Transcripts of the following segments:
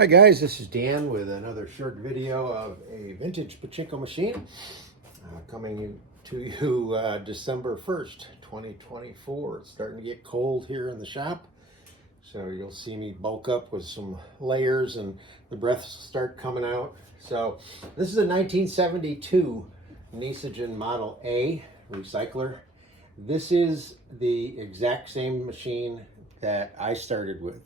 Hi guys, this is Dan with another short video of a vintage pachinko machine coming to you December 1st, 2024. It's starting to get cold here in the shop, so you'll see me bulk up with some layers and the breaths start coming out. So this is a 1972 Nishijin Model A recycler. This is the exact same machine that I started with.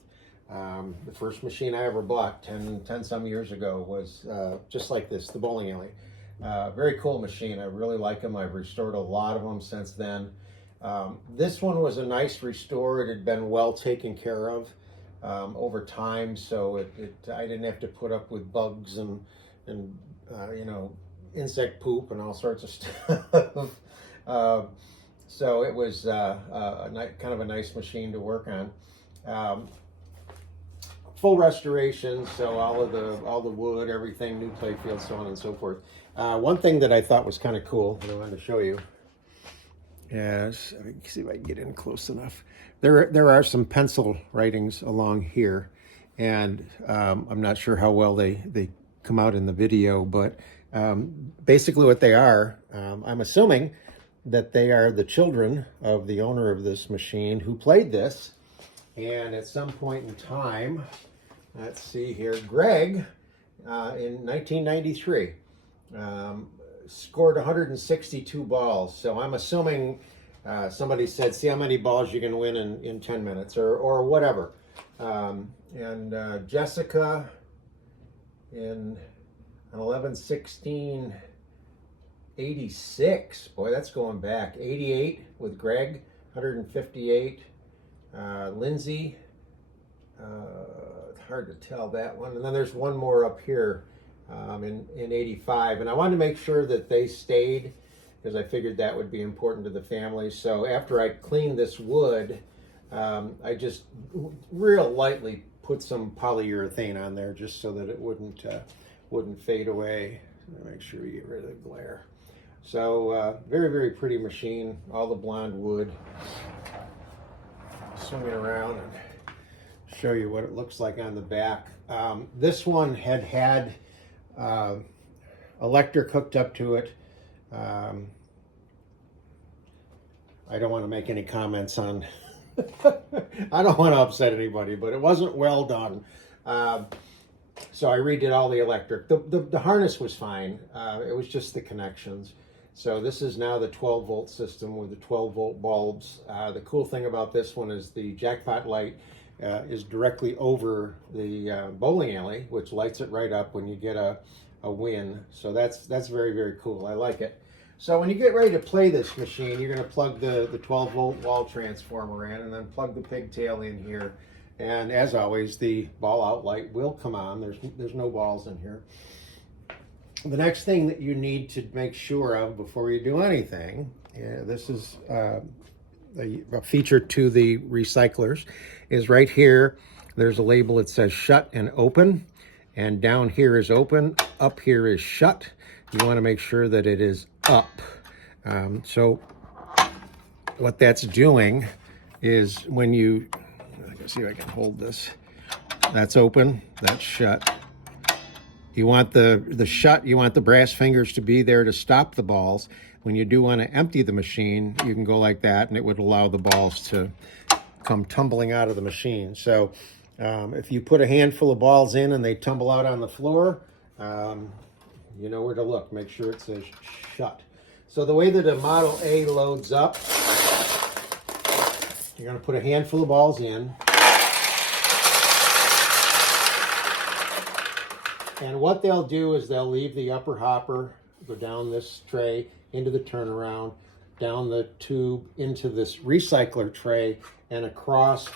The first machine I ever bought 10 some years ago was just like this, the bowling alley. Very cool machine. I really like them. I've restored a lot of them since then. This one was a nice restore. It had been well taken care of over time, so I didn't have to put up with bugs and you know, insect poop and all sorts of stuff. So it was kind of a nice machine to work on. Full restoration, so all the wood, everything, new play field, so on and so forth. One thing that I thought was kind of cool, that I wanted to show you, is, let me see if I can get in close enough. There are some pencil writings along here, and I'm not sure how well they come out in the video, but basically what they are, I'm assuming that they are the children of the owner of this machine who played this, and at some point in time, let's see here, Greg, in 1993, scored 162 balls. So I'm assuming somebody said, see how many balls you can win in 10 minutes or whatever. And Jessica in 11/16/86, boy, that's going back. 88 with Greg, 158. Lindsay, hard to tell that one. And then there's one more up here in 85. And I wanted to make sure that they stayed because I figured that would be important to the family. So after I cleaned this wood, I just real lightly put some polyurethane on there just so that it wouldn't fade away. Make sure you get rid of the glare. So very, very pretty machine, all the blonde wood. Swing it around and show you what it looks like on the back. This one had electric hooked up to it. I don't want to make any comments on I don't want to upset anybody, but it wasn't well done. So I redid all the electric. The harness was fine. It was just the connections. So this is now the 12-volt system with the 12-volt bulbs. The cool thing about this one is the jackpot light is directly over the bowling alley, which lights it right up when you get a win. So that's very, very cool. I like it. So when you get ready to play this machine, you're going to plug the 12-volt wall transformer in and then plug the pigtail in here. And as always, the ball out light will come on. There's no balls in here. The next thing that you need to make sure of before you do anything, this is a feature to the recyclers, is right here, there's a label that says shut and open, and down here is open, up here is shut. You want to make sure that it is up. So what that's doing is when you, let's see if I can hold this, that's open, that's shut. You want the shut, you want the brass fingers to be there to stop the balls. When you do want to empty the machine, you can go like that and it would allow the balls to come tumbling out of the machine. So if you put a handful of balls in and they tumble out on the floor, you know where to look. Make sure it says shut. So the way that a Model A loads up, you're going to put a handful of balls in. And what they'll do is they'll leave the upper hopper, go down this tray, into the turnaround, down the tube, into this recycler tray, and across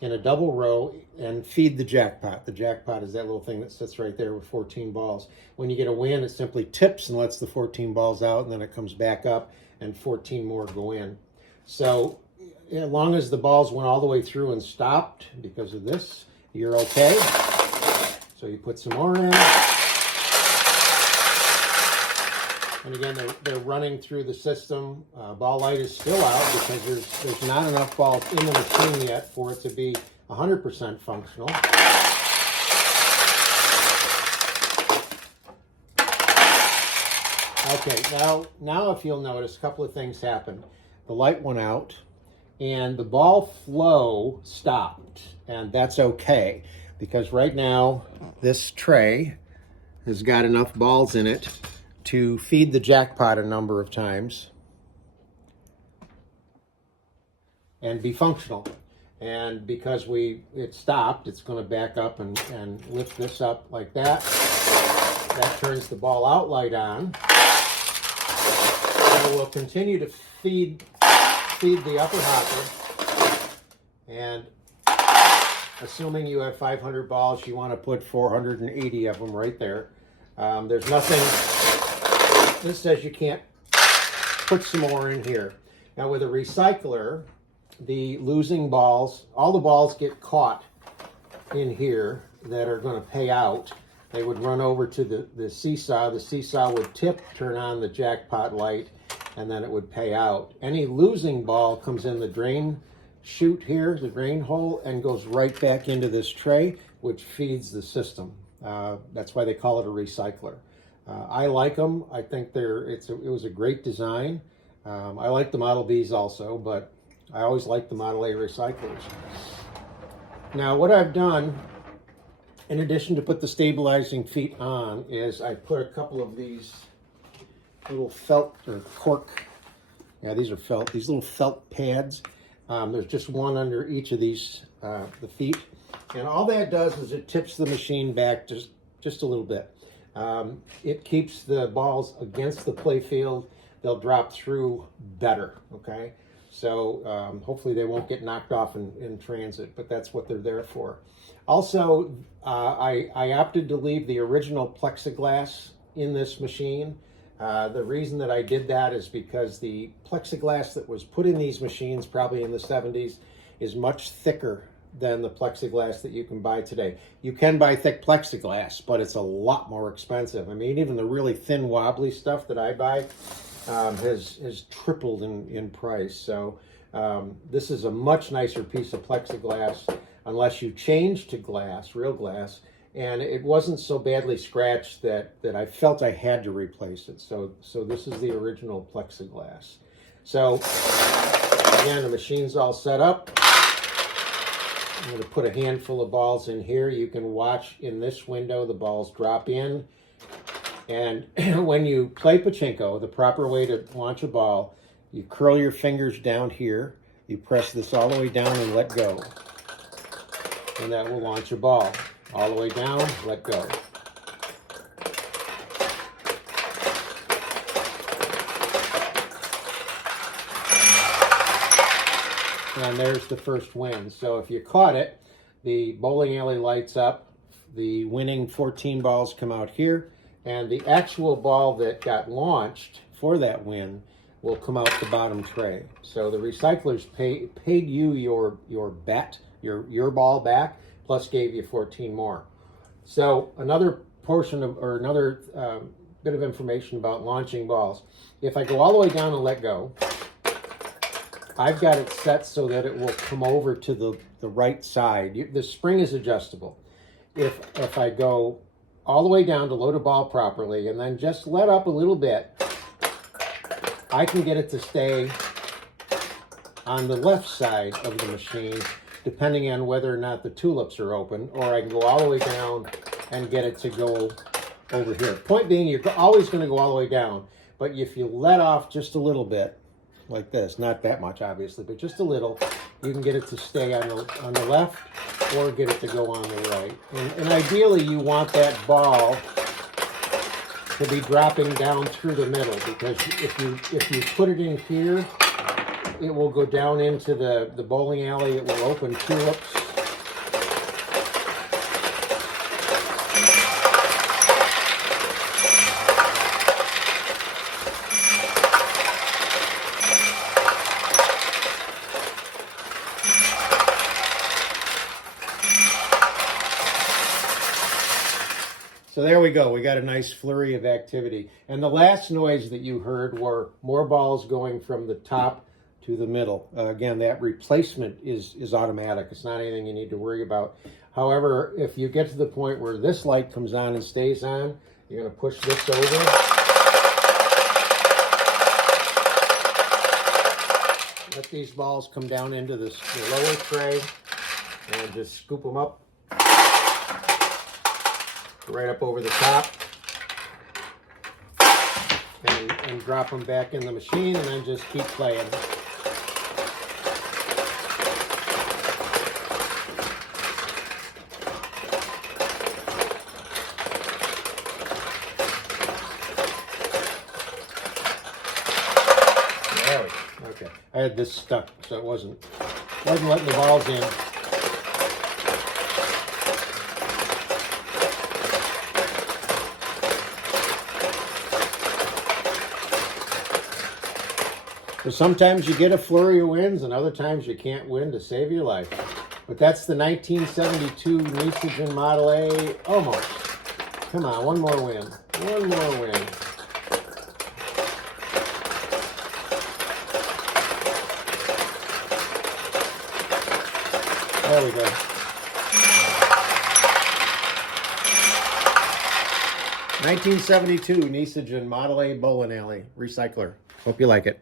in a double row, and feed the jackpot. The jackpot is that little thing that sits right there with 14 balls. When you get a win, it simply tips and lets the 14 balls out, and then it comes back up, and 14 more go in. So as long as the balls went all the way through and stopped because of this, you're okay. So you put some more in. And again, they're running through the system. Ball light is still out because there's not enough balls in the machine yet for it to be 100% functional. Okay, now if you'll notice, a couple of things happened. The light went out and the ball flow stopped, and that's okay because right now this tray has got enough balls in it to feed the jackpot a number of times and be functional. And because it stopped, it's going to back up and lift this up like that. That turns the ball out light on. So we'll continue to feed the upper hopper. And assuming you have 500 balls, you want to put 480 of them right there. There's nothing, this says you can't put some more in here. Now with a recycler, the losing balls, all the balls get caught in here that are going to pay out. They would run over to the seesaw. The seesaw would tip, turn on the jackpot light, and then it would pay out. Any losing ball comes in the drain chute here, the drain hole, and goes right back into this tray, which feeds the system. That's why they call it a recycler. I like them. I think it was a great design. I like the Model Bs also, but I always like the Model A recyclers. Now what I've done, in addition to put the stabilizing feet on, is I put a couple of these little felt or cork, yeah, these are felt, these little felt pads. There's just one under each of these, the feet. And all that does is it tips the machine back just a little bit. It keeps the balls against the play field. They'll drop through better, okay? So hopefully they won't get knocked off in transit, but that's what they're there for. Also, I opted to leave the original plexiglass in this machine. The reason that I did that is because the plexiglass that was put in these machines, probably in the 70s, is much thicker than the plexiglass that you can buy today. You can buy thick plexiglass, but it's a lot more expensive. I mean, even the really thin, wobbly stuff that I buy has tripled in price. So this is a much nicer piece of plexiglass, unless you change to glass, real glass. And it wasn't so badly scratched that I felt I had to replace it. So this is the original plexiglass. So again, the machine's all set up. I'm going to put a handful of balls in here. You can watch in this window the balls drop in. And when you play pachinko, the proper way to launch a ball, you curl your fingers down here. You press this all the way down and let go. And that will launch a ball. All the way down, let go. And there's the first win. So if you caught it, the bowling alley lights up, the winning 14 balls come out here, and the actual ball that got launched for that win will come out the bottom tray. So the recyclers paid you your bet, your ball back, plus gave you 14 more. So another portion of, or another bit of information about launching balls. If I go all the way down and let go, I've got it set so that it will come over to the right side. The spring is adjustable. If I go all the way down to load a ball properly and then just let up a little bit, I can get it to stay on the left side of the machine, depending on whether or not the tulips are open, or I can go all the way down and get it to go over here. Point being, you're always going to go all the way down, but if you let off just a little bit, like this, not that much obviously, but just a little, you can get it to stay on the left or get it to go on the right. And ideally you want that ball to be dropping down through the middle, because if you put it in here, it will go down into the bowling alley. It will open tulips. So there we go. We got a nice flurry of activity. And the last noise that you heard were more balls going from the top to the middle. Again, that replacement is automatic. It's not anything you need to worry about. However, if you get to the point where this light comes on and stays on, you're going to push this over. let these balls come down into the lower tray and just scoop them up right up over the top and drop them back in the machine, and then just keep playing. Okay, I had this stuck, so it wasn't letting the balls in. So sometimes you get a flurry of wins, and other times you can't win to save your life. But that's the 1972 Nishijin Model A. Almost. Come on, one more win. One more win. There we go. 1972 Nishijin Model A bowling alley recycler. Hope you like it.